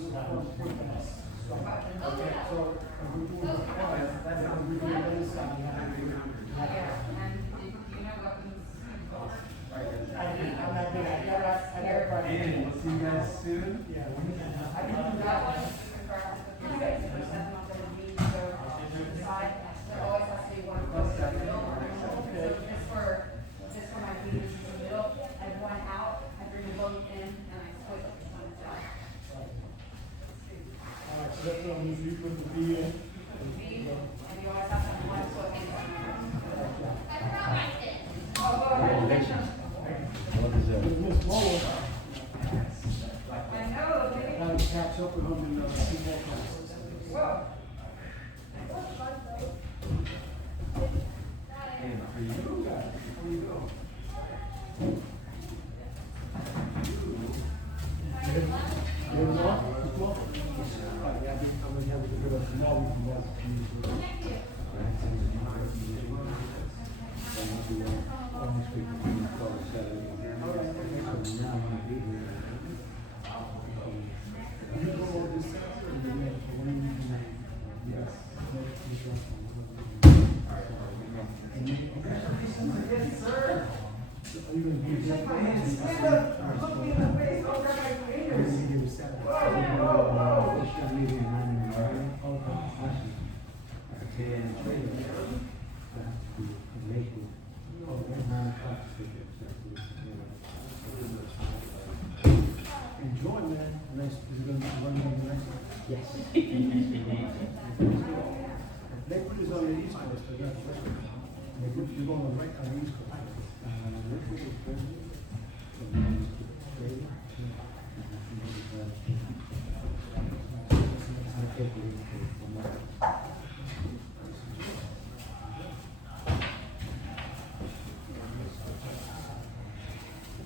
Okay, so we're doing that's how we're doing this side. Yeah, and do you know weapons? I'm not good. I got And we'll see you guys soon. Yeah. I can do that one. You can practice with your face, and there's nothing on the beat, so the side, there always has to be one close to the middle. So just for my feet, in the middle, I have one out, I bring them both in, and I switch it on the side. Alright, so that's what I'm gonna do, put the V in. V, and you always have to have one foot in. Oh, go ahead, finish them. What is that? With Miss Moore, I know, baby. I would catch up with him in 2 more classes. Whoa. And for you guys, before you go. You know, well, alright, yeah, I'm gonna have to give us tomorrow, we can walk. You go over this center and then yes. Yes, sir. Are you gonna give that? Stand up, look me in the face, don't grab my fingers. Enjoy, man. Is it gonna be running on the next one? Yes. Lakewood is on the east coast, but that's you're going on right on the east coast.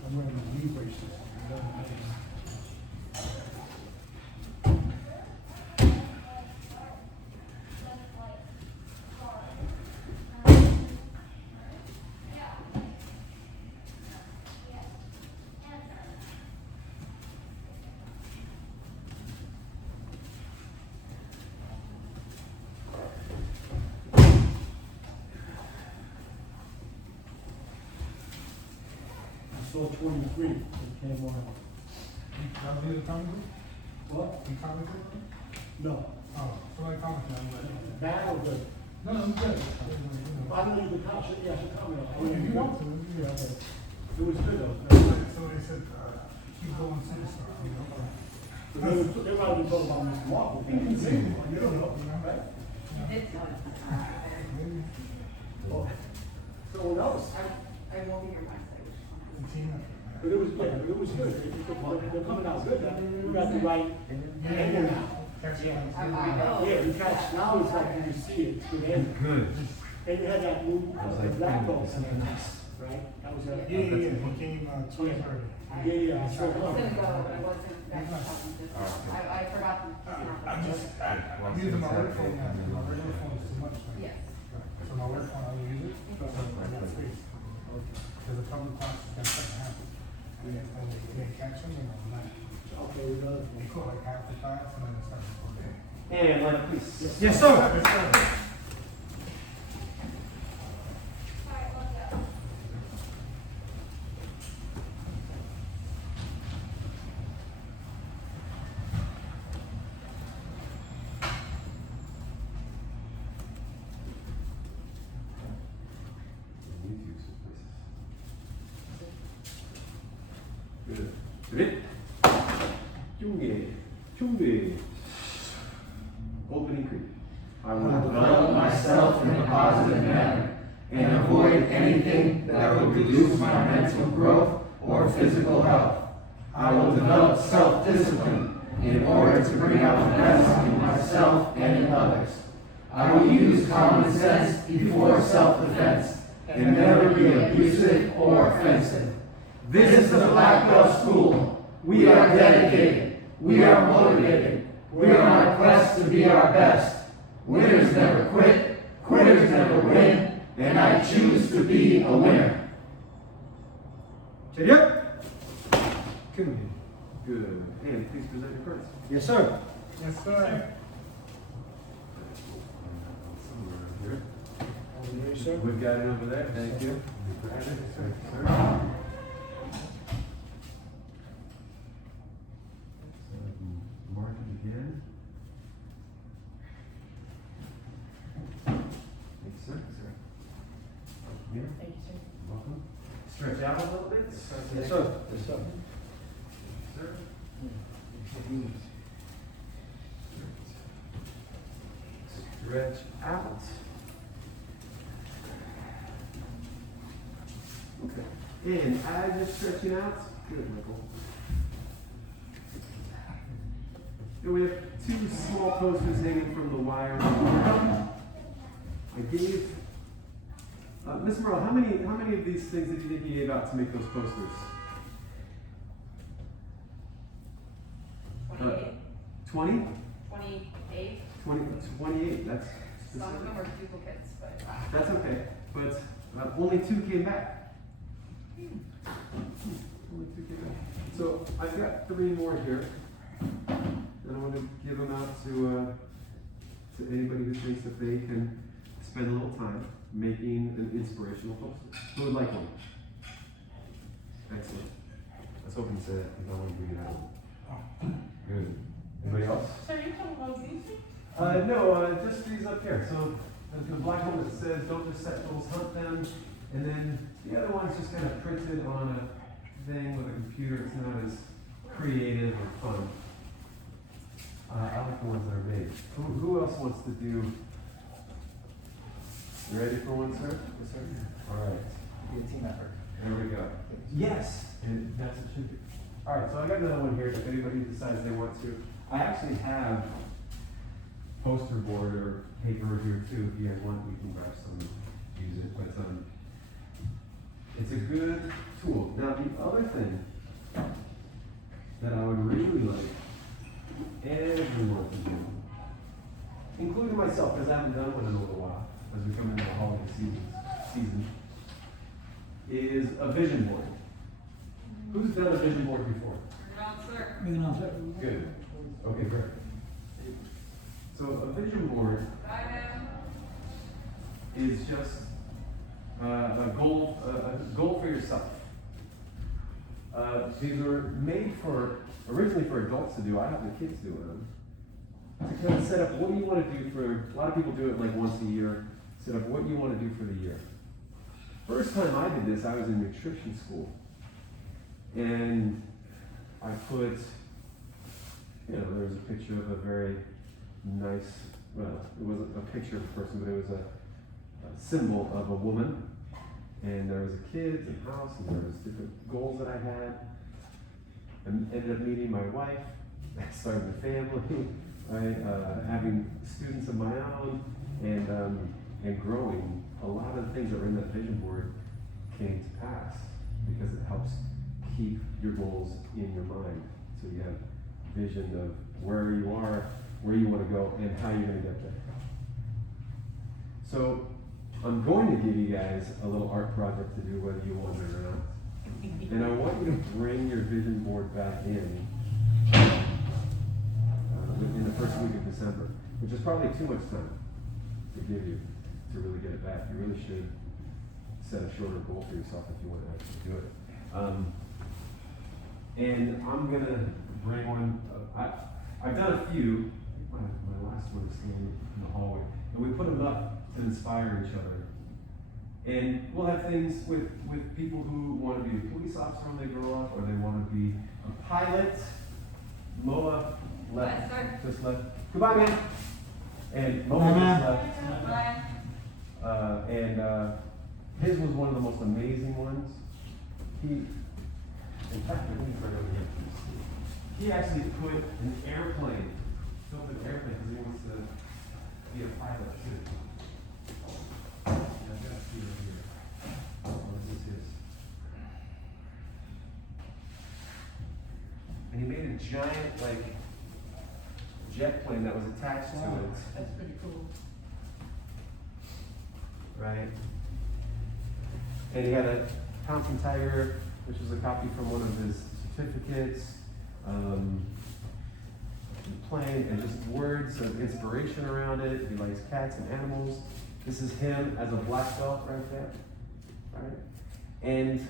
I'm wearing my knee braces. Saw 23, it came on. That was the comment? What? You commented? No. Oh, somebody commented on that. Bad or good? No, no, I'm good. I didn't know, you know. I don't even count, yeah, I should comment on it. Oh, yeah, you want to, Yeah, yeah. okay. It was good though. Somebody said, keep going, superstar, you know? They might be talking about Mr. Marvel. You don't know, right? Did tell us. Maybe Oh, someone else. I won't be here Wednesday, which is fine. 18 after. But it was good, it was good. They're coming out good now. We got the right angle now. Yeah, you catch, now it's like you see it, it's good angle. Good. And you had that move, the black belt, right? That was a. Yeah, he came, 2030. Yeah, I so, was gonna go, but I wasn't, I forgot to. I'm just, I'm using my work phone now, my regular phone is too much. Yes. So my work phone, I will use it, but I got space. Because the public class is gonna start to happen. And they didn't catch them, and I'm not. okay, we got it. They caught like half the class, and then they started recording. And one, please. Yes, sir. Yes, sir. 넷, 흉계, 흉계, 오브링크. I will develop myself in a positive manner and avoid anything that will reduce my mental growth or physical health. I will develop self-discipline in order to bring out the best in myself and in others. I will use common sense before self-defense and never be abusive or offensive. This is the Black Belt School. We are dedicated. We are motivated. We are on a quest to be our best. Winners never quit. Quitters never win. And I choose to be a winner. 체력. 흉계. Good. And please present your cards. Yes, sir. Yes, sir. Somewhere around here. Yes, sir. We've got it over there, thank you. Sir. Mark it again. Thanks, sir. Here. Thank you, sir. Welcome. Stretch out a little bit. Yes, sir. Yes, sir. Sir. Stretch out. Okay. And as you're stretching out, good, Michael. Here we have two small posters hanging from the wire. I gave Miss Merle, how many of these things did you think you gave out to make those posters? 28. 20? 28. 28, that's Some of them are duplicates, but. That's okay, but only 2 came back. Only 2 came back. So I've got 3 more here, and I want to give them out to anybody who thinks that they can spend a little time making an inspirational poster. Who would like one? Excellent. I was hoping to say that because I want to give you that one. Good. Anybody else? So you're talking about these? No, just these up here. So the black one that says don't just set goals, hunt them. And then the other one's just kind of printed on a thing with a computer. It's not as creative or fun. I like the ones that are made. Who else wants to do? You ready for one, sir? Yes, sir. All right. Be a team effort. There we go. Yes, and that's what should be. All right, so I got another one here. If anybody decides they want to, I actually have poster board or paper here too. If you guys want, we can grab some, use it. But it's a good tool. Now the other thing that I would really like everyone to do, including myself, because I haven't done one in a little while, as we come into the holiday season, is a vision board. Who's done a vision board before? Good. Okay, great. So a vision board is just a goal for yourself. These are made originally for adults to do. I have the kids do them. To kind of set up what you want to do a lot of people do it like once a year, set up what you want to do for the year. First time I did this, I was in nutrition school. And I put, there was a picture of a very nice, well, it wasn't a picture of a person, but it was a symbol of a woman. And there was a kid and house, and there was different goals that I had. And ended up meeting my wife, starting a family, right? Having students of my own, and growing. A lot of the things that were in that vision board came to pass because it helps keep your goals in your mind. So you have vision of where you are, where you want to go, and how you're going to get there. So I'm going to give you guys a little art project to do whether you want it or not. And I want you to bring your vision board back in the first week of December, which is probably too much time to give you to really get it back. You really should set a shorter goal for yourself if you want to actually do it. And I'm going to bring one. I've done a few. My last one is still in the hallway. And we put them up to inspire each other. And we'll have things with people who want to be a police officer when they grow up, or they want to be a pilot. Moa left. Just left. Goodbye, man. And Moa just left. And his was one of the most amazing ones. In fact, I think it's right over here. He actually put an airplane, built an airplane because he wants to be a pilot too. I've got a few here. This is his. And he made a giant, jet plane that was attached to it. That's pretty cool. Right? And he had a Thompson Tiger, which was a copy from one of his certificates. playing and just words of inspiration around it. He likes cats and animals. This is him as a black belt right there, right? And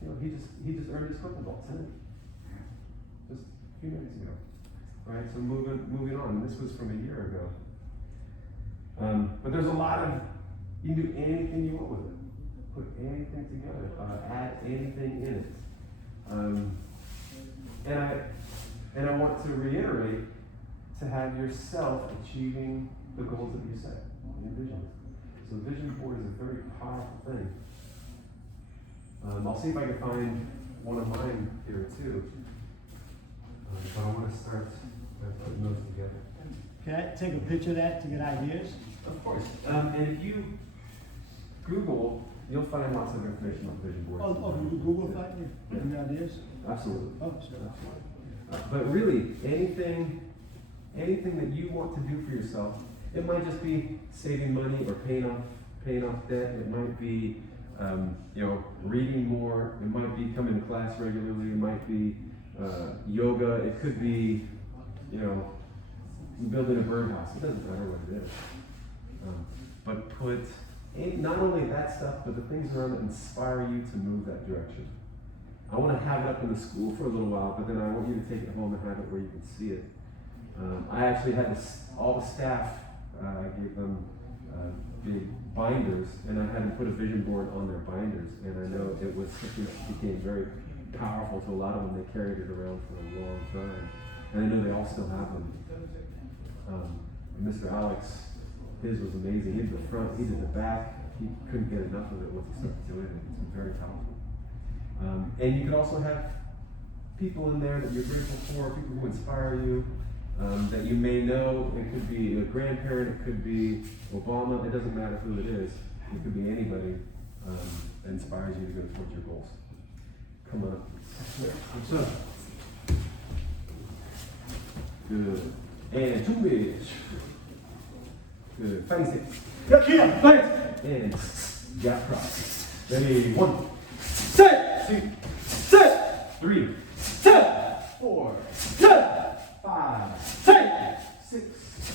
you know, he just earned his purple belt tonight, just a few minutes ago, right? So moving on. This was from a year ago. But there's a lot of, you can do anything you want with it. Put anything together, add anything in it. And I want to reiterate to have yourself achieving the goals that you set in your vision. So vision board is a very powerful thing. I'll see if I can find one of mine here too. But I want to start putting those together. Can I take a picture of that to get ideas? Of course. And if you Google, you'll find lots of information on vision boards. Oh, you Google find any ideas? Absolutely. Oh, sure. But really, anything that you want to do for yourself, it might just be saving money or paying off debt. It might be, reading more. It might be coming to class regularly. It might be yoga. It could be, building a birdhouse. It doesn't matter what it is. But put not only that stuff, but the things around that inspire you to move that direction. I want to have it up in the school for a little while, but then I want you to take it home and have it where you can see it. I actually had all the staff, I gave them big binders, and I had them put a vision board on their binders, and I know it became very powerful to a lot of them. They carried it around for a long time, and I know they all still have them. Mr. Alex, his was amazing. He did the front, he did the back. He couldn't get enough of it once he started doing it. It's very powerful. And you could also have people in there that you're grateful for, people who inspire you, that you may know. It could be a grandparent, it could be Obama, it doesn't matter who it is. It could be anybody that inspires you to go towards your goals. Come on up. What's up? Good. And two minutes. Good. Fighting stance. Look here, fight! And gap cross. Ready? 1, Set! 2, Set! 3, Set! 4, Set! 5, Set! 6,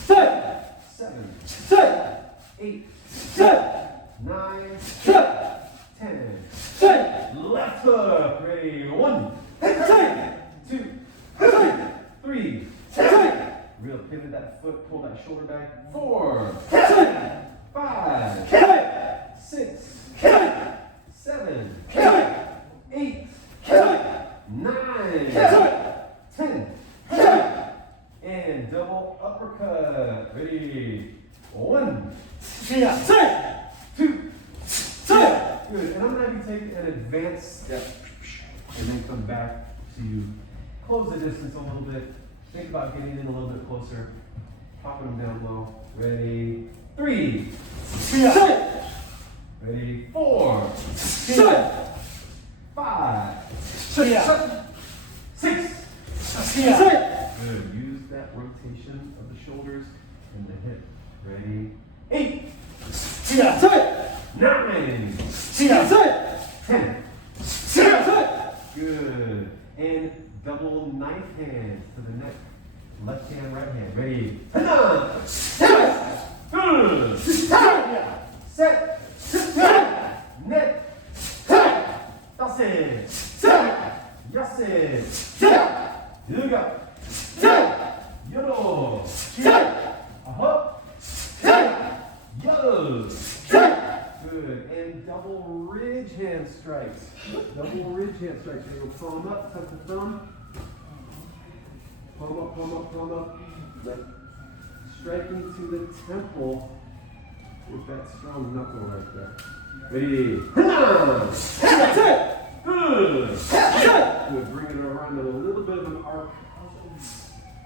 Set! 7, Set! 8, Set! 9, Set! 10. Set! Left hook. Ready? 1, Set! 2, Set! 3. Set! Real pivot that foot, pull that shoulder back. 4, Set! 5, Set! 6, Set! 7, Set! 8, Set! 9, Set! 10. And double uppercut. Ready? 1, Set! 2. Set! Good. And I'm going to have you take an advanced step and then come back to close the distance a little bit. Think about getting in a little bit closer. Popping them down low. Ready? 3. Set! Ready? 4. Set! 5. Set! 6. Set! Good. Use that rotation of the shoulders and the hip. Ready? 8. Set! 9. Set! 10. Set! Good. And double knife hands to the neck. Left hand, right hand. Ready? Set! Good. Set! Set. Set! Net. Set! That's it. Set! Yes it. Set! Yuga. Set! Yodo. Set! Aha. Set! Yo. Set! Good. And double ridge hand strikes. Double ridge hand strikes. There you go. Palm up, touch the thumb. Palm up, palm up, palm up. Like striking to the temple with that strong knuckle right there. Ready? Set! Good. Set! Good. Bring it around with a little bit of an arc.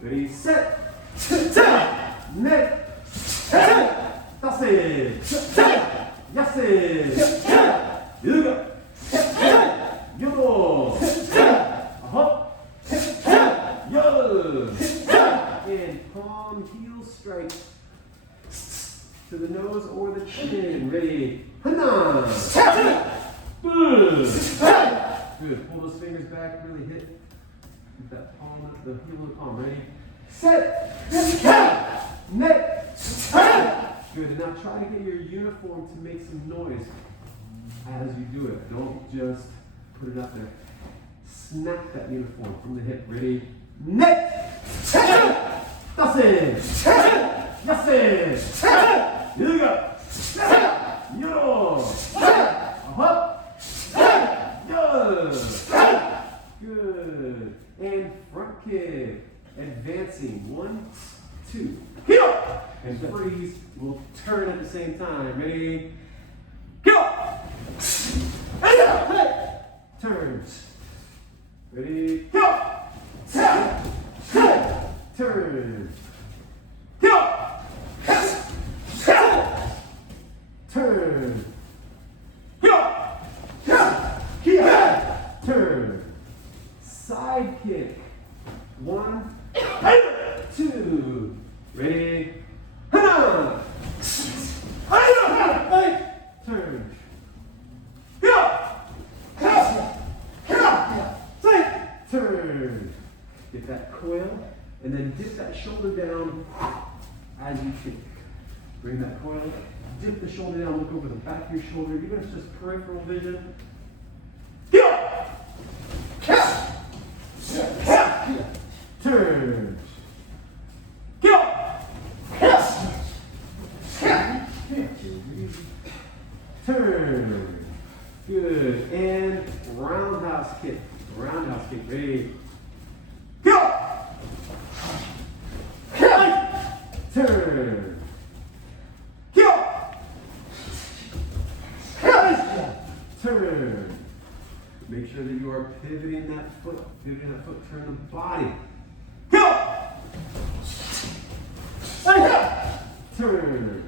Ready? Set. Set! Net. Set! That's it. Set! Yes it. Set! Yuga. Set! Yodo. Set! Aha. Set! Yo. Set! And palm heel strike to the nose or the chin. Ready? Hana. Set! Good. Set! Good. Pull those fingers back. Really hit that palm, the heel of the palm. Ready? set, net, good. And now try to get your uniform to make some noise as you do it. Don't just put it up there. Snap that uniform from the hip. Ready? Net! That's it! That's it! Here we go! Yo! Good. And front kick. Advancing. 1, 2. And freeze. We'll turn at the same time. Ready? Go! Turns. Ready? Go! Turn. Go! Turn. Go! Turn. Side kick. 1, 2. Ready? Turn. Turn. Get that coil, and then dip that shoulder down as you kick. Bring that coil, dip the shoulder down, look over the back of your shoulder, even if it's just peripheral vision. Turn. Turn. Good. And roundhouse kick. Roundhouse kick. Ready? Go! Turn. Go! Turn. Make sure that you are pivoting that foot. Turn the body. Go! Turn.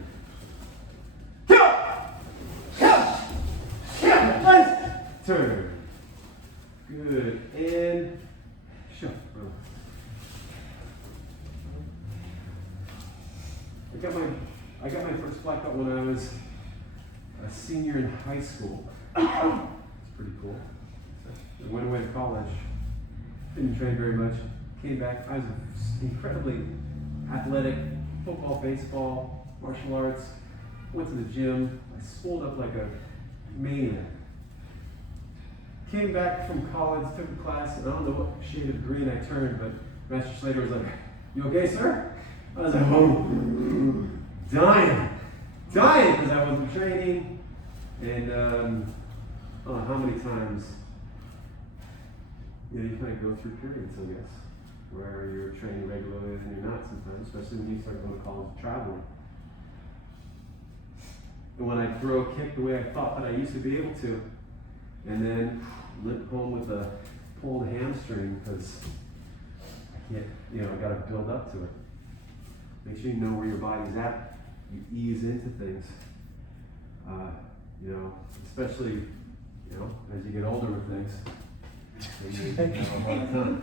Turn. Good. And shut. I got my first black belt when I was a senior in high school. It's pretty cool. I went away to college. Didn't train very much. Came back. I was incredibly athletic. Football, baseball, martial arts. Went to the gym. I swolled up like a maniac. Came back from college, took a class, and I don't know what shade of green I turned, but Master Slater was like, "You okay, sir?" I was like, "Oh, dying, because I wasn't training." And I don't know how many times, you kind of go through periods, I guess, where you're training regularly and you're not sometimes, especially when you start going to college and traveling. And when I throw a kick the way I thought that I used to be able to, and then limp home with a pulled hamstring because I can't, I got to build up to it. Make sure you know where your body's at. You ease into things. Especially, as you get older with things. You have a lot of time.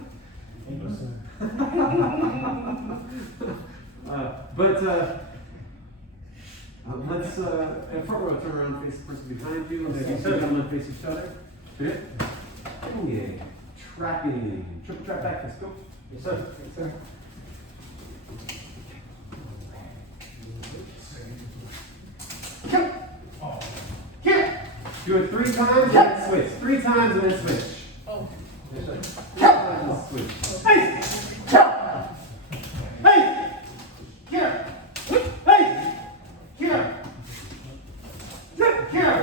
Let's, in front row, turn around, face the person behind you, and then you sit down and face each other. Good. Yeah. Trapping. Triple trap back, let's go. Yes, sir. Yes, sir. Do it 3 times and then switch. 3 times and then switch. Oh. 3 times and switch. Hey! Hey! Here! Hey! Here! Here!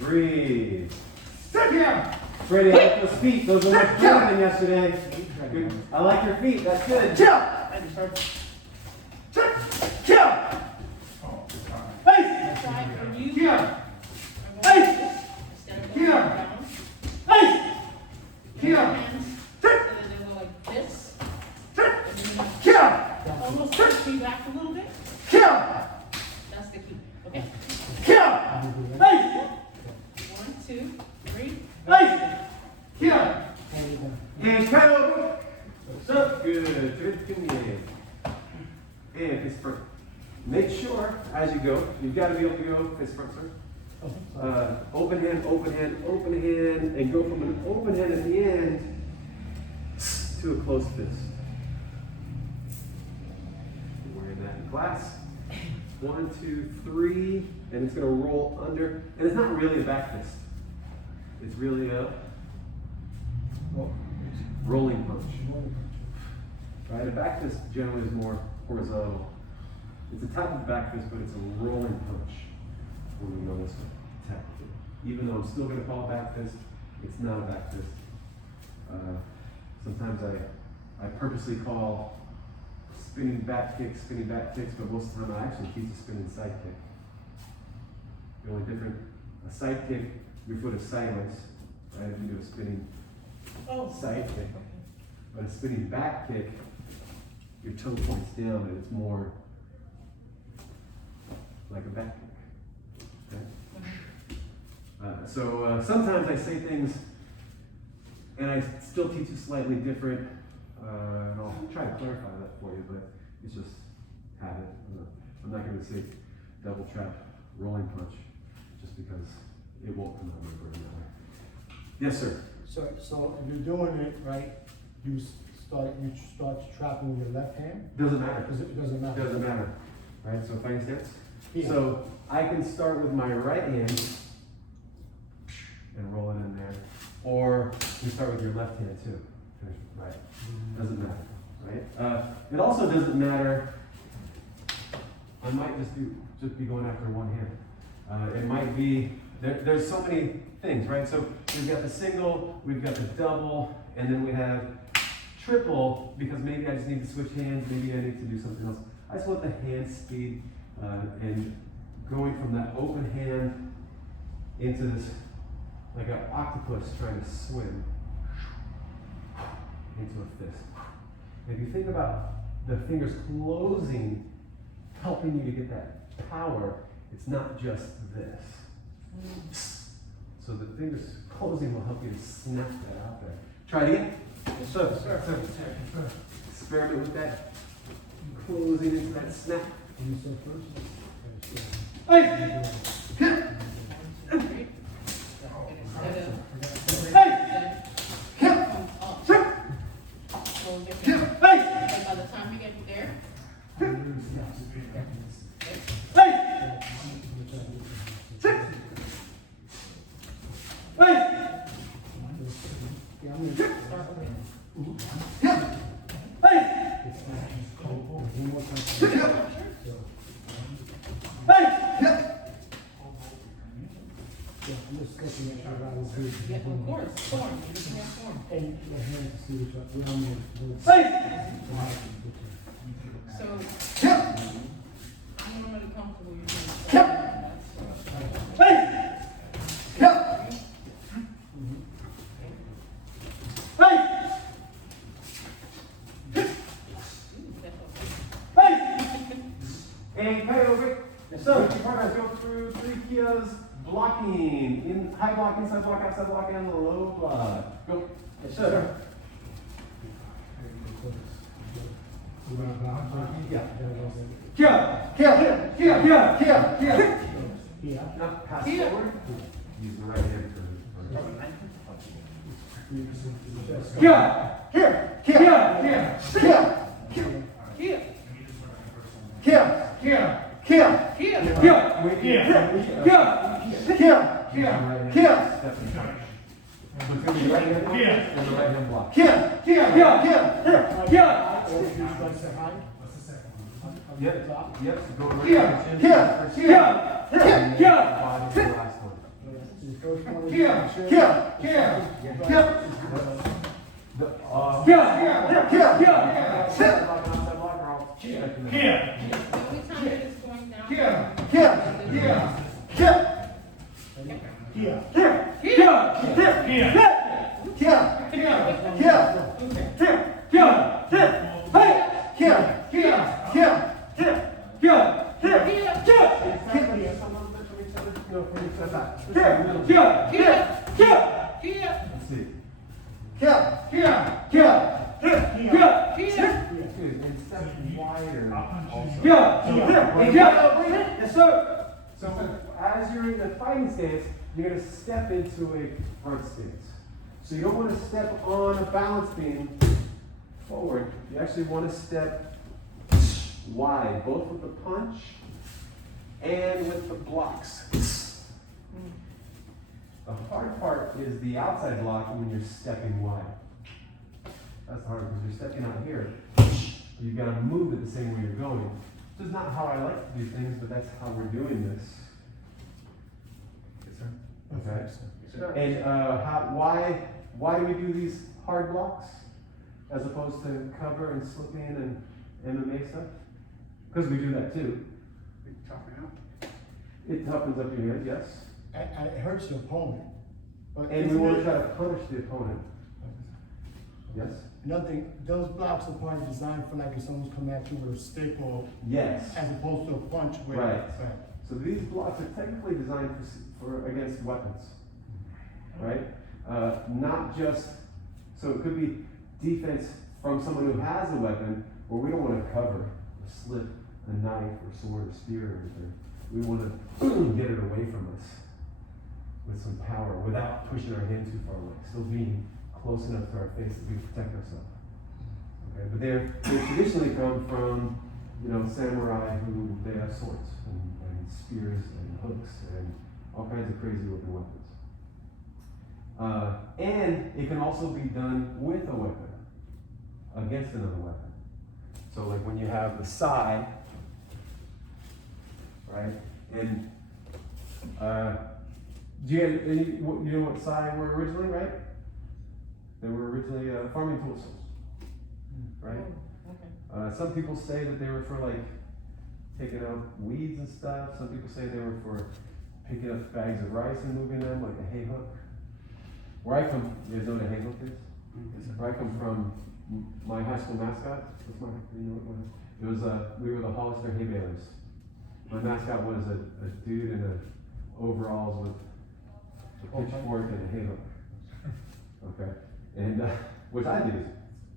Breathe. Freddie, I like those feet. Those are much better than yesterday. Good. I like your feet. That's good. Almost Feet back a little bit. Kia! That's the key. Okay. Kia! Hey! 1, 2, 3. Hey! Kia! Hands tight over. So good. Good. And fist front. Make sure as you go, you've got to be able to go fist front, sir. Open hand, and go from an open hand at the end to a closed fist. Wearing that in class. 1, 2, 3, and it's going to roll under. And it's not really a back fist. It's really a rolling punch. Right? A back fist generally is more horizontal. It's a type of back fist, but it's a rolling punch. When we know this technically. Even though I'm still going to call it back fist, it's not a back fist. Sometimes I purposely call spinning back kicks, but most of the time I actually teach a spinning side kick. The only different, a side kick, your foot is sideways, right? If you do a spinning side kick. But a spinning back kick, your toe points down and it's more like a back kick. Okay? So sometimes I say things and I still teach it slightly different. And I'll try to clarify that for you, but it's just habit. I'm not going to say double trap rolling punch just because it won't come out over that way. Yes, sir. So if you're doing it right, you start trapping with your left hand. Doesn't matter. It doesn't matter. Doesn't matter. Right? So fighting stance. Yeah. So I can start with my right hand and roll it in there, or you start with your left hand too. Right? Doesn't matter. Right? It also doesn't matter. I might just be going after one hand. It might be there's so many things, right? So we've got the single, we've got the double, and then we have triple because maybe I just need to switch hands, maybe I need to do something else. I just want the hand speed and going from that open hand into this, like an octopus trying to swim into a fist. If you think about the fingers closing, helping you to get that power, it's not just this. So the fingers closing will help you to snap that out there. Try it again. So, experiment with that. Closing into that snap. You say first? Hey! By the time we get there, I'm just looking at your right hand. yeah, of course, form. You're looking at form. And your hand to see which one. So, I'm normally comfortable using And play over. So, your partners go through 3 kias, blocking, in high block, inside block, outside block, and low block. Go. Yes, sir. Kia, kia, kia, kia, kia, kia. Now pass forward. Use the right hand for kia, here, kia, kia, kia, here. Kia! Kia! Kia! Here. kia, Kia! Kia! Kia! Step in front. So it's going to be right hand block and the right hand block. Kia! Kia! Kia! Kia! Yep, yep. Go right Kia! hand. Kia! Kia! And Kia! body for the last one. Kia! Kia! Kia! Kia! The, Kia! Kia! Kia! outside block, outside block, or I'll step in there. Every time it is going down. Kia! Kia! Kia! Kia! Here. Kia! Kia! Kia! Kia! Kia! Kia! Kia! Kia! Kia! Hey! Kia! Kia! Kia! tighter. Also. Yes, sir. So as you're in the fighting stance, you're going to step into a front stance. So you don't want to step on a balance beam forward. You actually want to step wide, both with the punch and with the blocks. The hard part is the outside blocking when you're stepping wide. That's the hard because you're stepping out here. You've got to move it the same way you're going. This is not how I like to do things, but that's how we're doing this. Yes, sir. Okay. Yes, sir. And why do we do these hard blocks as opposed to cover and slip in and MMA stuff? Because we do that too. It toughens up your head, yes. And it hurts your opponent. But And we want to try to punish the opponent. Yes? Another thing, those blocks are probably designed for like if someone's coming at you with a stick or Yes. as opposed to a punch where. Right. So these blocks are technically designed for against weapons, right? Not just, so it could be defense from someone who has a weapon, where we don't want to cover or slip a knife or sword or spear or anything. We want to get it away from us with some power without pushing our hand too far away, still being close enough to our face that we protect ourselves. Okay, but they traditionally come from, samurai who they have swords and spears and hooks and all kinds of crazy looking weapons. And it can also be done with a weapon against another weapon. So like when you have the sai, right? And you know what sai were originally, right? They were originally farming tools, right? Okay. Some people say that they were for like taking out weeds and stuff. Some people say they were for picking up bags of rice and moving them, like a hay hook. Where I come, you guys know what a hay hook is? Where I come from, my high school mascot, what's my, it was we were the Hollister hay balers. My mascot was a dude in overalls with a pitchfork and a hay hook. Okay, and which I think is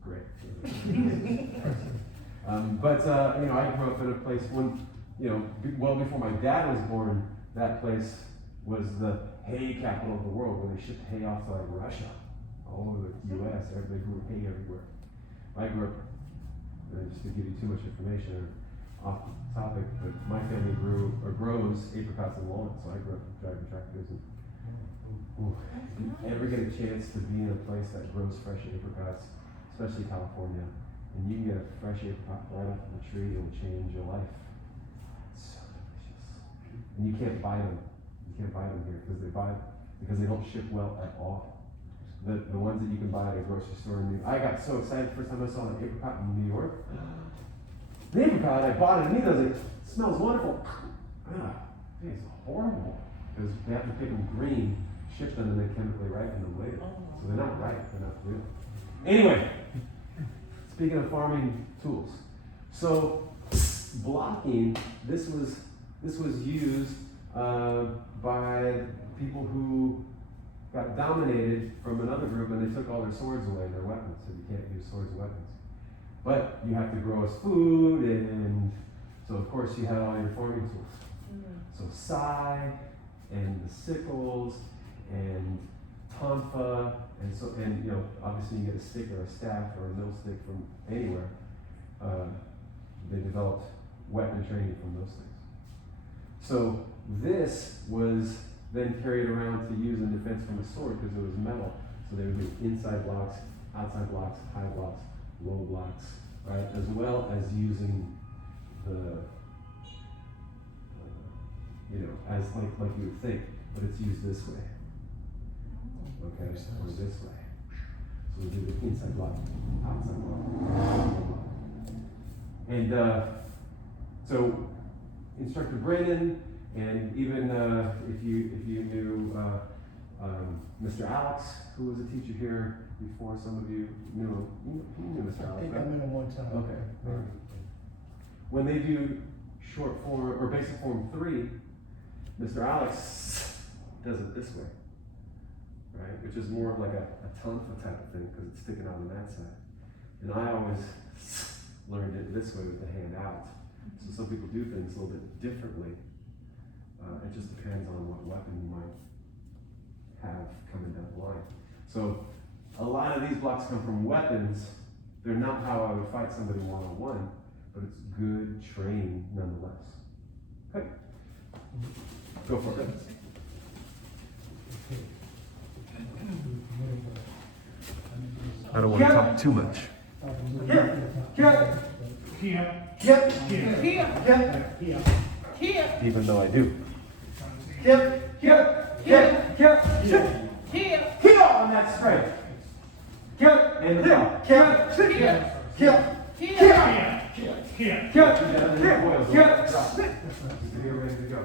great. I grew up in a place when, well before my dad was born, that place was the hay capital of the world, where they shipped hay off to like Russia, all over the U.S. They grew hay everywhere. I grew up, just to give you too much information off the topic, but my family grows apricots and walnuts, so I grew up driving tractors. And if you ever get a chance to be in a place that grows fresh apricots, especially California, and you can get a fresh apricot right off the tree, it will change your life. It's so delicious. And you can't buy them. You can't buy them here because they don't ship well at all. The ones that you can buy at a grocery store in I got so excited the first time I saw an apricot in New York. The apricot, I bought it, and I was like, it smells wonderful. It's horrible. Because they have to pick them green, ship them, and then chemically ripen them later. So they're not ripe, they're not real. Anyway, speaking of farming tools. So blocking, this was used by people who got dominated from another group, and they took all their swords away, their weapons, so you can't use swords and weapons. But you have to grow as food, and so of course you had all your farming tools. So sai, and the sickles, and tonfa, and obviously you get a stick or a staff or a mill stick from anywhere. They developed weapon training from those things. So this was then carried around to use in defense from a sword because it was metal. So they would do inside blocks, outside blocks, high blocks, low blocks, right? As well as using the, as like you would think, but it's used this way. Okay, or this way. So we do the inside block, outside block. And so Instructor Brennan, and even if you knew Mr. Alex, who was a teacher here before, some of you knew him. You knew Mr. Alex, I think right? I met him one time. Okay. All right. When they do short form or basic form 3, Mr. Alex does it this way, right? Which is more of like a tonfa type of thing because it's sticking out on that side. And I always learned it this way with the hand out. So some people do things a little bit differently. It just depends on what weapon you might have coming down the line. So a lot of these blocks come from weapons. They're not how I would fight somebody one-on-one, but it's good training nonetheless. Okay. Go for it. I don't want to talk too much. Even though I do. And that's straight. And the You're ready to go.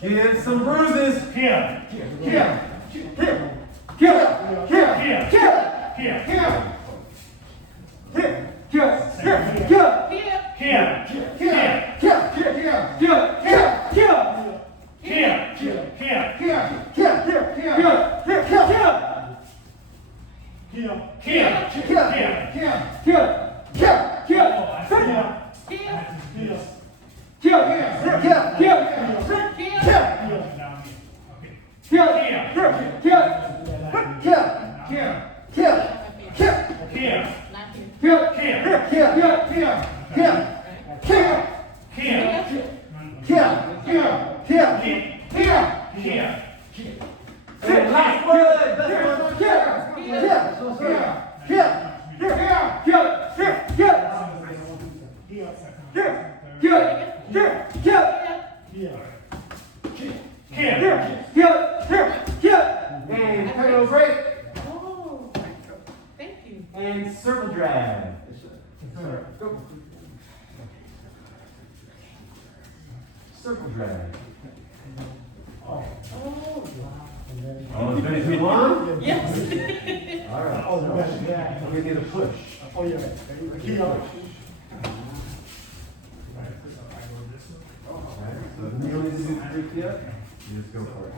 Get some bruises. And pedal break. Oh, thank you. And circle drag. Go. Circle drag. Oh, is it too long? Yes. All right. So we need a push. So you don't need to do the yet. You just go for it.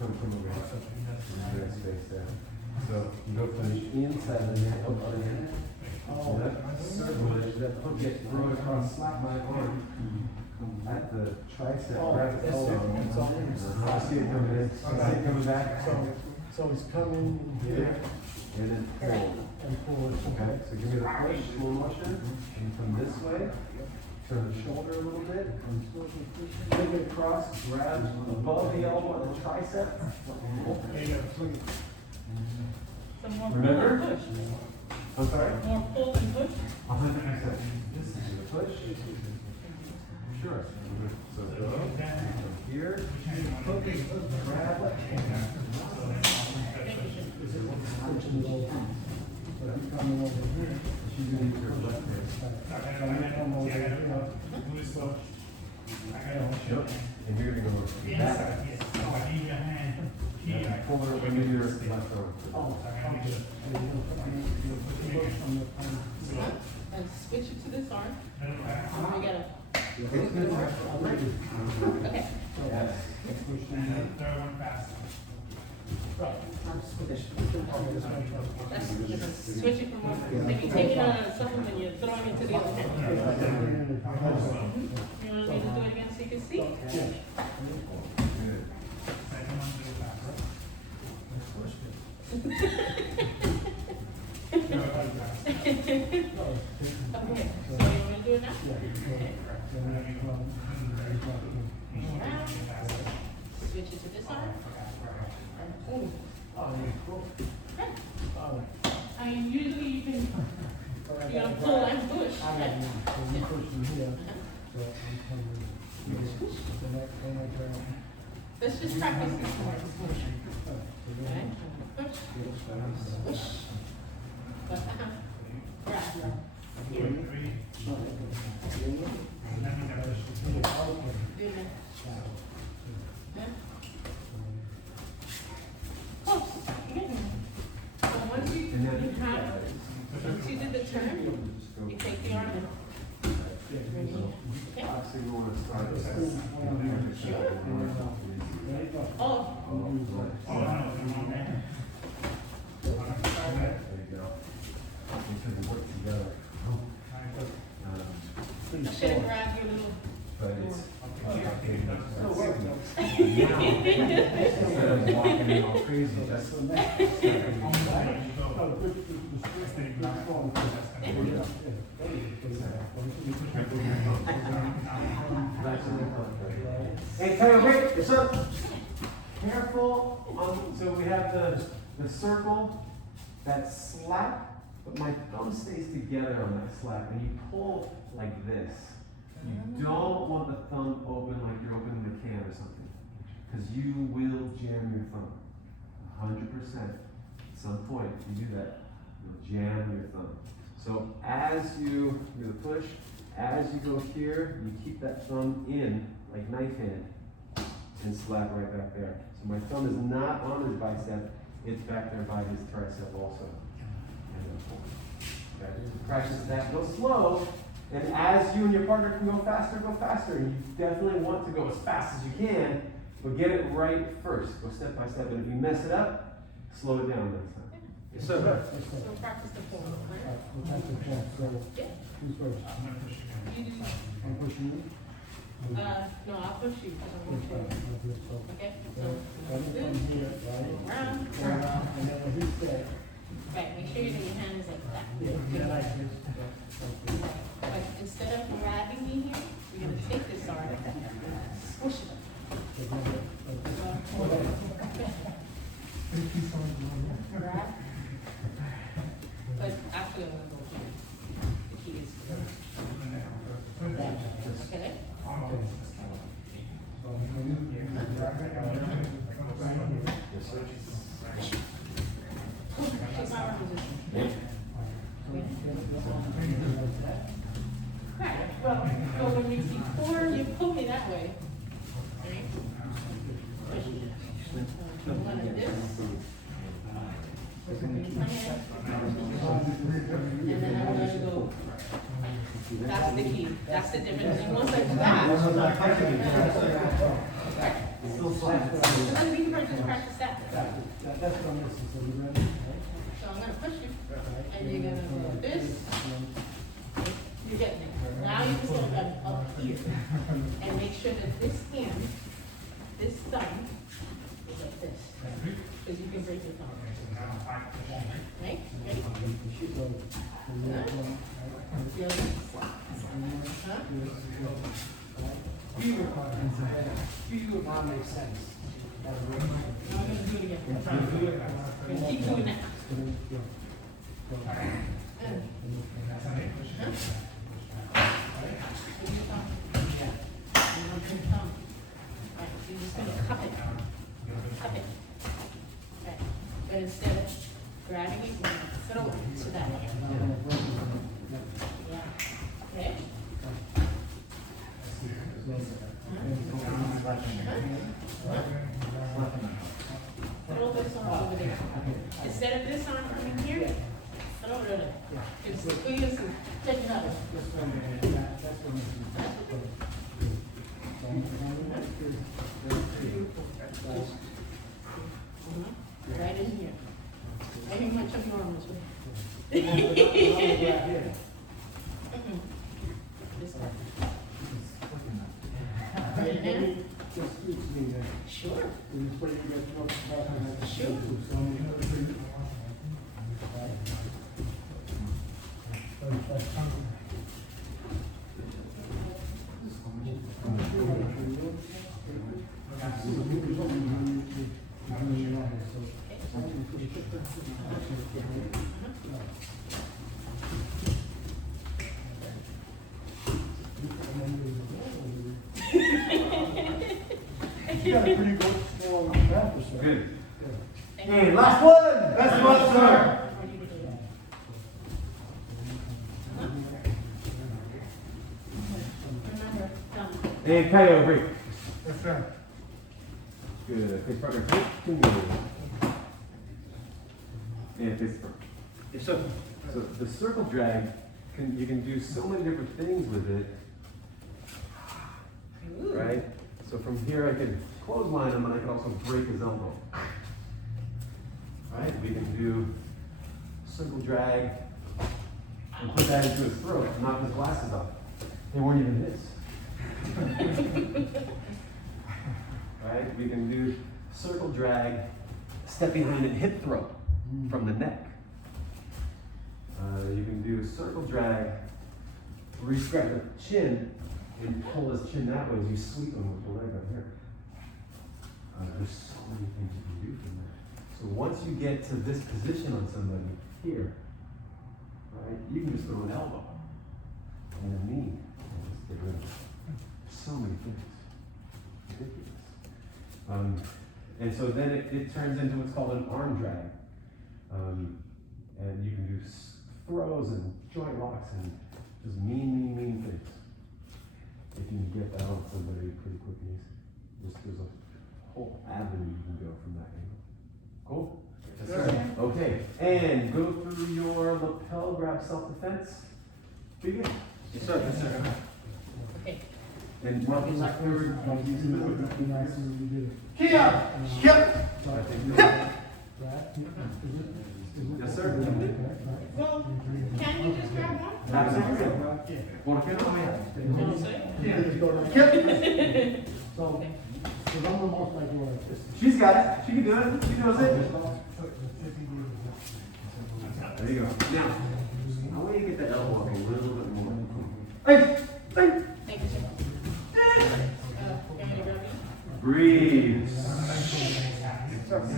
Come over here. Space there. So you go from the inside of the neck up on the end. So that circle, that hook gets thrown across my arm at the tricep, grab the elbow. I see it coming in. I see it coming back. So it's coming here. And then pull. And forward. Okay, so give me the push, slow motion, and come this way. Turn the shoulder a little bit. Bring it across, grab above the elbow and the tricep. Some more Remember? pull and push. I'm sorry? More pull and push. 100%. This is the push. Sure. So go from here. Hook, grab. Coming over here. You need your left hand. Come over here. Yep. And you're going to go back. And pull it over your left arm. And switch it to this arm. We gotta. Okay. Yes. Right. That's switching from one, like you're taking on something and you're throwing it to the other hand. You want me to do it again so you can see? Okay, so you want me to do it now? Around. Switch it to this arm. Ooh. I mean, usually you can, pull and push. Let's just practice this more. Okay? Push. Push. Grab. Here. Do that. Close. You're getting there. So once you did the turn, you take the arm in. Okay? Obviously, we want to start this. Sure. Oh. There you go. Because we work together. I should have grabbed your little. But it's. Instead of walking in all crazy, that's. Hey, Taylor, wait, it's up. Careful on, so we have the circle, that slap, but my thumb stays together on that slap, and you pull like this. You don't want the thumb open like you're opening a can or something, because you will jam your thumb. 100%. At some point, if you do that, you'll jam your thumb. So as you do the push, as you go here, you keep that thumb in like knife hand and slap right back there. So my thumb is not on his bicep, it's back there by his tricep also. And then pull. Okay. Practice that, go slow, and as you and your partner can go faster. And you definitely want to go as fast as you can, but get it right first. Go step by step, and if you mess it up, slow it down next time. Yes, sir. So practice the form, right? Yeah. Who's first? You do. I'm pushing you. No, I'll push you. Okay? So, From here, right? round. And then when he's there. Right, make sure your hands like that. Yeah, like this. But instead of grabbing me here, you're gonna take this arm, squish it. Grab. But actually, I'm gonna go here. The key is okay. Take my arm position. Right. Well, so when you before you pull me that way, right? One of this. And then I'm going to go. That's the key. That's the difference. And once I do that, so then we can just practice that. That's what I'm missing, so you ready? So I'm going to push you, and you're going to go like this. You're getting it. Now you can start them up here, and make sure that this hand, this thumb, is like this, because you can break your thumb. Right? Ready? Feel it? Huh? Now makes sense. Now I'm going to do it again. I'm going to keep doing that. You're just going to cup it. Cup it. Okay. But instead of grabbing it, you're going to throw it to that hand. Yeah. Okay? Throw this arm over there. Instead of this arm coming here, throw it over there. It's the quickest and take it out. This one. Right now? Just teach me that. Sure. And this way you get your back on that. Sure. You got a pretty good score on that, sir. Good. And last one. Best one, sir. Remember, done. And KO, break. Yes, sir. Good. Face front, continue. And face front. Yes, sir. So the circle drag, you can do so many different things with it, Ooh. right? So from here I can clothesline him and I can also break his elbow. Right? We can do circle drag and put that into his throat, knock his glasses off. They weren't even his. Right? We can do circle drag, step behind and hip throw from the neck. You can do circle drag, where you scratch the chin and pull his chin that way as you sweep him with the leg right here. There's so many things you can do from that. So once you get to this position on somebody here, right, you can just throw an elbow and a knee and just get rid of it. So many things. Ridiculous. And so then it turns into what's called an arm drag. And you can do throws and joint locks and just mean things. If you can get that on somebody pretty quickly, there's a whole avenue you can go from that angle. Cool? Yes, sir. Okay, and go through your lapel grab self-defense. Begin. Yes, sir. Yes, sir. Okay. And mark the left forward. Here. Here. Yes, sir. So, can you just grab one? Absolutely. ¿Por qué no me No, sir. So, I'm almost like you. She's got it. She can do it. She knows it. There you go. Now, I want you to get the elbow up a little bit more. Hey! Thank you, sir. Can you grab me? Breathe.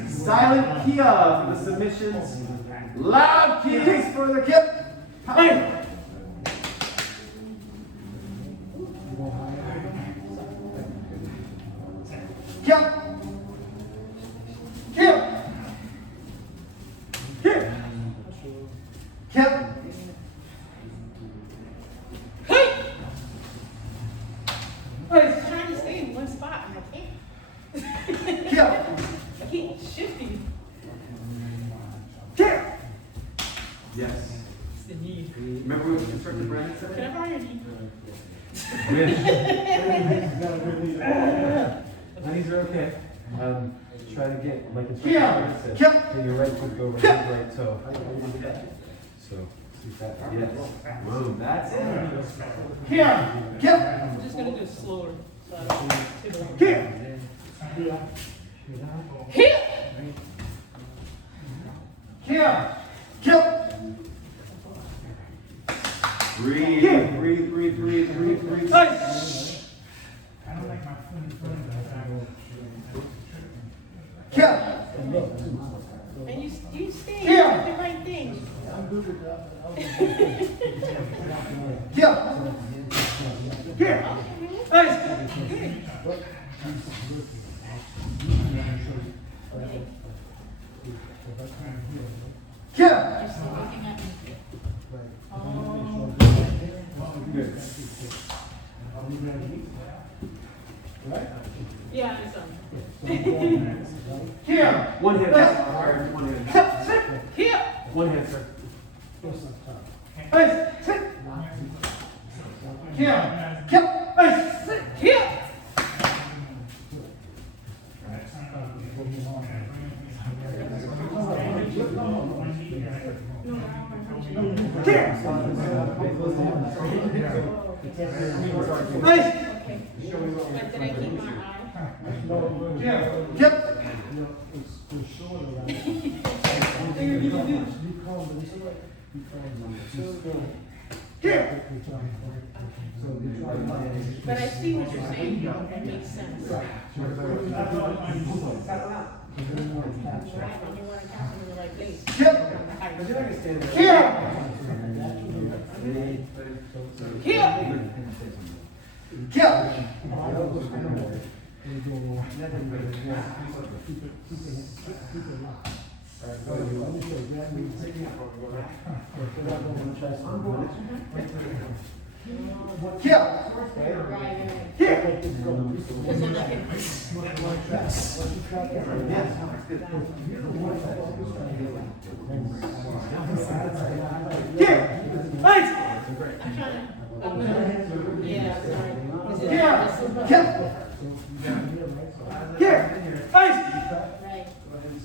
Silent Kia for the submissions. Loud kicks for the kip. Hey! Kip. Kip. Kip. Kip. Hey! I was trying to stay in one spot and I can't. Kip. I keep shifting. Kip. Yes. It's the knee. Remember what Instructor Brandon said? Can I borrow your knee? Knees are okay. Try to get, like Instructor Yeah. Brandon said, Yeah. get your right foot go over his right toe. So, see that? Yes. Boom, that's it. Here. Here. I'm just gonna do it slower. So I don't too long. Here. Here! Here. Here. Breathe, breathe, breathe, breathe, breathe, breathe. Nice. Here. And you stay Here. with the right thing. Here. Here. Nice. Here. Just looking at me. Oh. Good. Yeah, it's Here. One hand, sir. One hand. Here! One hand, sir. Nice. Here. Here. Nice. Here! Okay. But did I keep my eye? Yep. But I see what you're saying, that makes sense. Right, and you wanna catch them in the right place. Yep. Here. Here! Here. Here. Here. Because then I can, Here. Right. I'm trying to, I'm gonna, yeah, sorry. Is it Here. this is what- Here. Here. Right. Right.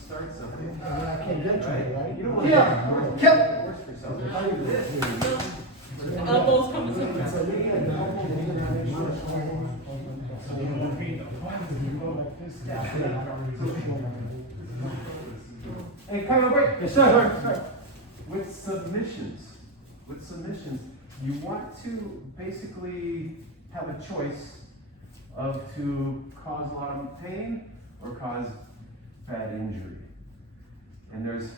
Start something. I can't get to it, right? You don't want Here. to Here. force yourself. The elbows coming to Hey, come on, wait. Yes, sir. With submissions, you want to basically have a choice of to cause a lot of pain or cause bad injury. And there's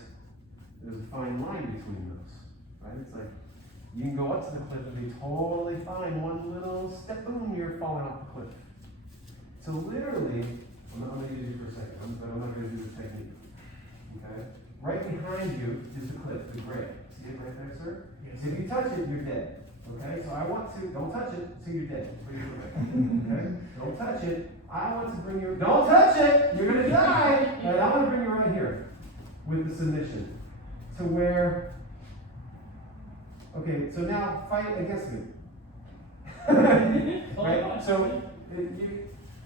a fine line between those, right? It's like you can go up to the cliff and be totally fine. One little step, boom, you're falling off the cliff. So literally, I'm going to use you for a second, but I'm not going to do the technique. Okay? Right behind you is the cliff, the gray. See it right there, sir? Yes. If you touch it, you're dead. Okay? So I want to, don't touch it, so you're dead. Bring it away. Okay? Don't touch it. I want to bring you, don't touch it! You're going to die! And I want to bring you right here with the submission. To where, okay, so now fight against me. Right? So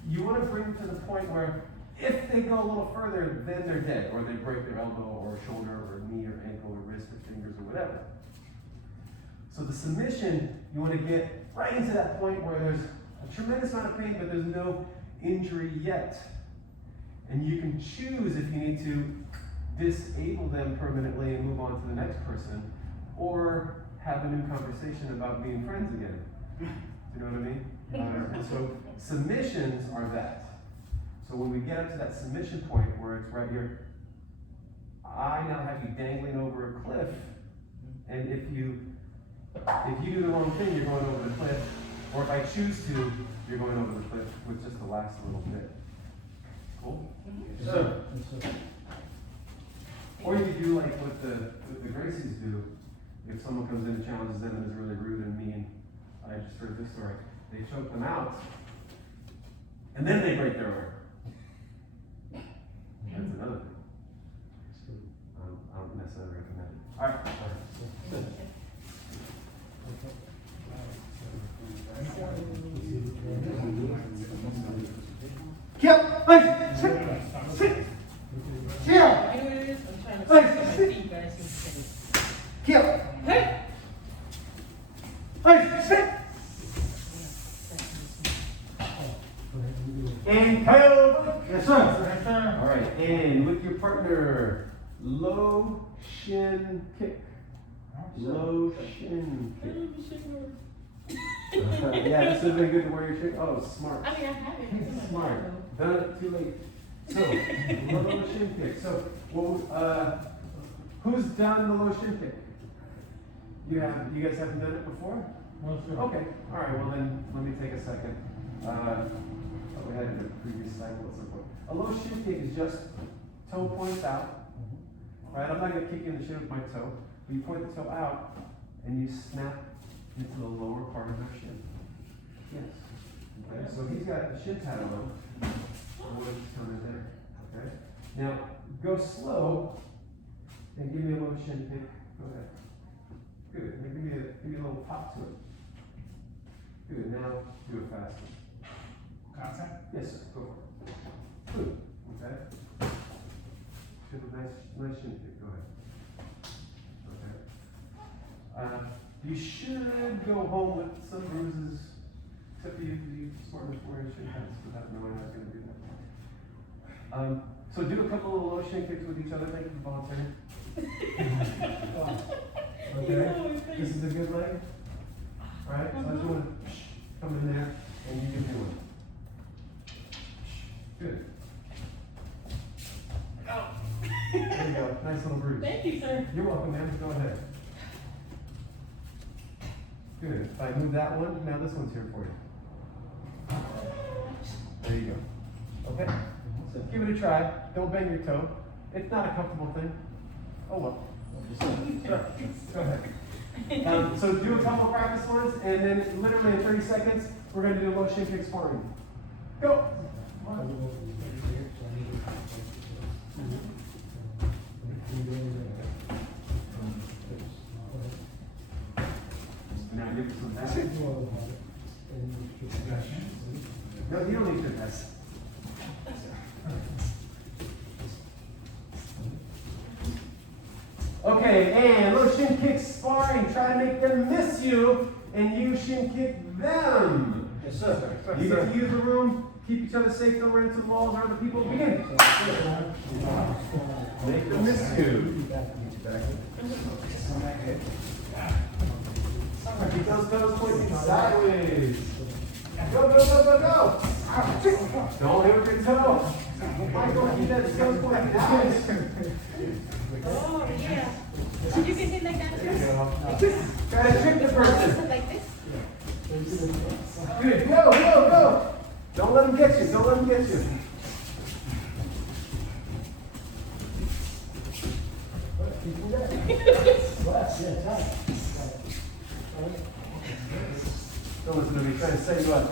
you want to bring them to the point where if they go a little further, then they're dead, or they break their elbow or shoulder or knee or ankle or wrist or fingers or whatever. So the submission, you want to get right into that point where there's a tremendous amount of pain, but there's no injury yet. And you can choose if you need to disable them permanently and move on to the next person, or have a new conversation about being friends again. Do you know what I mean? So submissions are that. So when we get up to that submission point where it's right here, I now have you dangling over a cliff, and if you do the wrong thing, you're going over the cliff, or if I choose to, you're going over the cliff with just the last little bit. Cool? Sir. Or you could do like what the Gracies do. If someone comes in and challenges them and is really rude and mean, I just heard this story. They choke them out, and then they break their arm. That's another thing. I don't necessarily recommend it. All right. Here. Right. Sit. Here. You know what it is? I'm trying to Hey, see my sit. feet, but I see the face. Here. Hey! Right. Sit. And tail. Yes, sir. All right. And with your partner, low shin kick. Low shin kick. Yeah, this would have been good to wear your shin. Oh, smart. I mean, I have it. It's in my Smart. bag, Done it too late. So, low shin kick. So, well, who's done the low shin kick? You guys haven't done it before? Okay. All right. Well, then let me take a second. We had in the previous cycle at some point. A low shin kick is just toe points out. Right. I'm not gonna kick you in the shin with my toe. But you point the toe out and you snap into the lower part of their shin. Yes. Okay. So he's got the shin pad on. I'm going to come in there. Okay. Now go slow and give me a little shin kick. Go ahead. Good. Now give me a little pop to it. Good. Now do it faster. Contact? Yes, sir. Go for it. Good. Okay. Should have a nice shin kick. Go ahead. Okay. You should go home with some bruises, except for you smart enough to wear shin pads without knowing I was going to do that. So do a couple of low shin kicks with each other. Thank you for volunteering. Okay, this is a good leg. All right, so I just want to come in there and you can do it. Good. There you go. Nice little bruise. Thank you, sir. You're welcome, ma'am. Go ahead. Good. If I move that one, now this one's here for you. There you go. Okay? So give it a try. Don't bang your toe. It's not a comfortable thing. Oh well. Sure. Go ahead. So do a couple of practice ones, and then literally in 30 seconds, we're going to do low shin kick sparring. Go! Now give it some back. No, you don't need to mess. Okay, and low shin kick sparring. Try to make them miss you, and you shin kick them. Yes, sir. You get to use the room. Keep each other safe. Don't run into the walls or other people. Begin. Make them miss you. Keep those toes pointing sideways. Go, go, go, go, go. Don't hit with your toe. Michael, keep that toes pointing out. Oh, yeah. So you can hit like that too? Try to trick the person. Like this? Good. Go, go, go. Don't let them get you. Don't let them get you. Don't listen to me. Trying to set you up.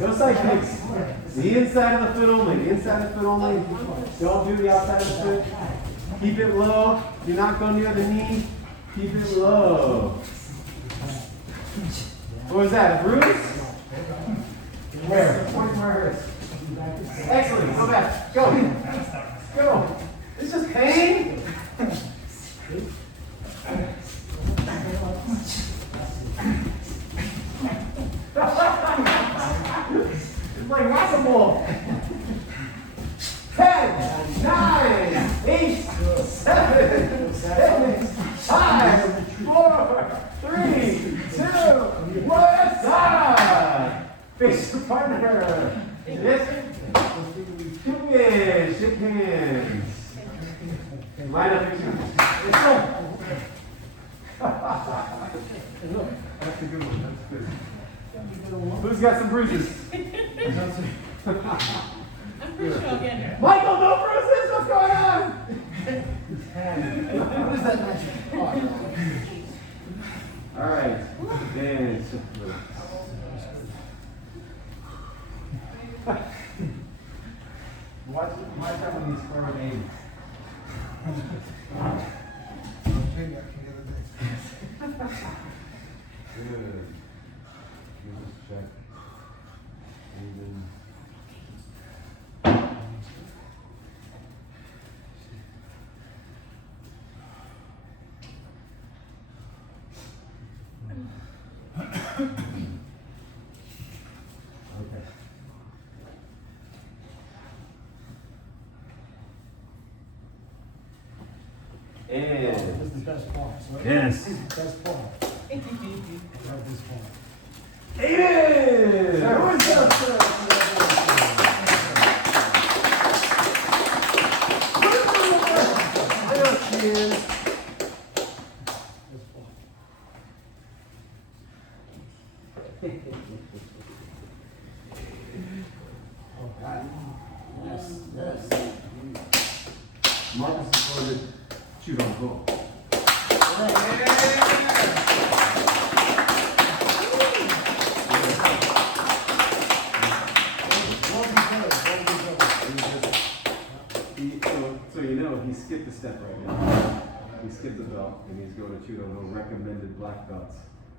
No side kicks. The inside of the foot only. The inside of the foot only. Don't do the outside of the foot. Keep it low. Do not go near the knee. Keep it low. What was that? A bruise? Where? Point where it hurts. Excellent. Go back. Go. Go. It's just pain. It's like whack-a-mole. 10, 9, 8, 7, 6, 5, 4, 3, 2, 1, side. Face your partner. Yes. Shake hands. Line up your two. Let's go. That's a good one. That's good. Who's got some bruises? I'm pretty sure I'll get it. Michael, no bruises. What's going on? What is that magic? All right. And watch out when these square names. Good. You just check. And then. Okay. And This is the best part. Right? yes. This is the best part. I love this part. Aiden! Who is that? Cheers. Yes, yes. Marcus is going to shoot on goal. So you know, he skipped a step right now. He skipped the belt, and he's going to shoot on no recommended black belts.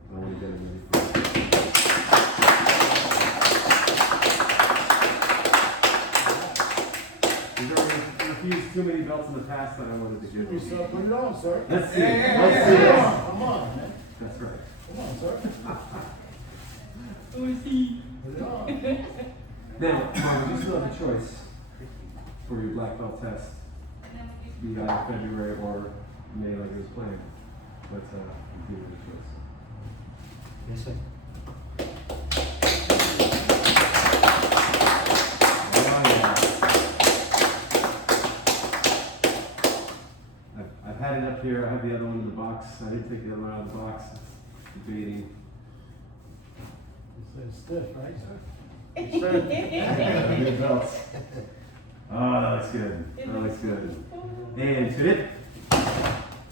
I want to get him ready for it. He's already refused too many belts in the past that I wanted to give. Excuse me, sir, put it on, sir. Let's see. Yeah, Let's see this. Come on, man. That's right. Come on, sir. Who is he? Put it on. Now, Mom, you still have a choice for your black belt test. Be either February or May like it was planned. But you give it a choice. Yes, sir. I've had it up here. I have the other one in the box. I didn't take the other one out of the box. It's debating. It's stiff, right, sir? Good belts. Oh, that looks good. That looks good. And Philip.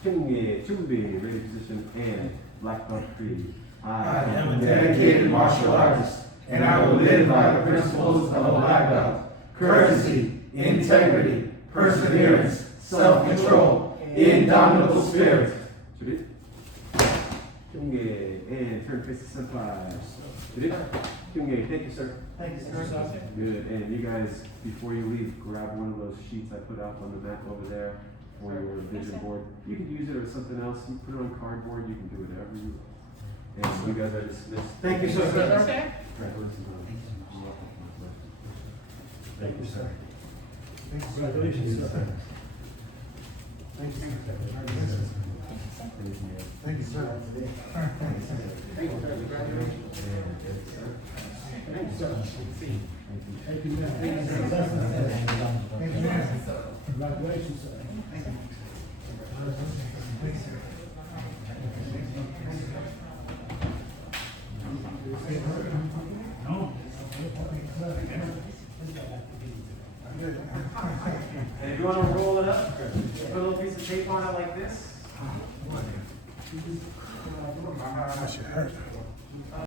Chumbi, ready position, and black belt 3. I am a dedicated martial artist, and I will live by the principles of a black belt: courtesy, integrity, perseverance, self-control, indomitable spirit. Philip. Chunge, and turn face to senpai. Philip. Chunge, thank you, sir. Thank you, sir. Good. And you guys, before you leave, grab one of those sheets I put out on the mat over there for your vision board. You can use it or something else. You put it on cardboard. You can do whatever you want. And you guys are dismissed. Thank you, sir. Sir? Congratulations on Thank you, sir. Congratulations, sir. Thank you. Thank you, sir. Thank you, sir. Congratulations. Thank you, sir. Thank you, man. Thank you, sir. Thank you, man. Congratulations, sir. And if you want to roll it up, put a little piece of tape on it like this. That should hurt.